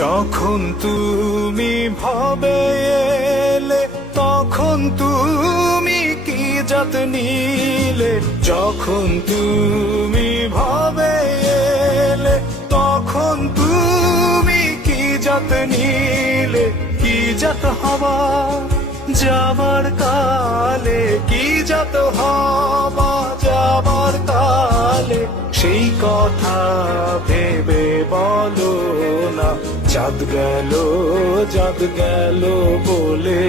যখন তুমি ভবে এলে তখন তুমি কি জাত নিলে, যখন তুমি ভবে এলে তখন তুমি কি জাত নিলে, কি জাত হবা যাবার কালে, কি জাত হবা যাবার কালে, সেই কথা ভেবে বলো না। চাঁদ গেল বলে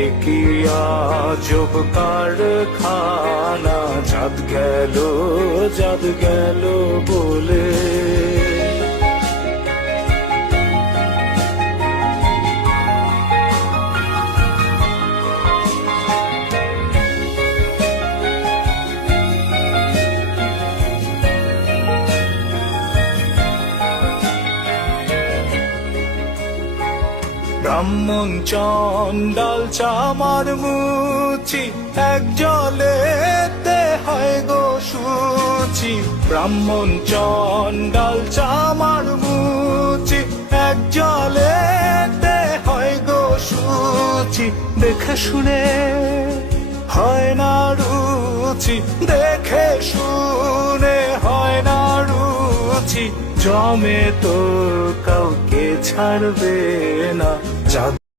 একই আজব কারখানা, চাঁদ গেল বলে। ব্রাহ্মণ চন্ডাল চামার মুচি এক জলেতে হয় গো শুচি, ব্রাহ্মণ চন্ডাল চামার মুচি এক জলেতে হয় গো শুচি। দেখে শুনে হয় না রুচি, দেখে শুনে হয় না রুচি, জমে তো কাউকে ছাড়বে না।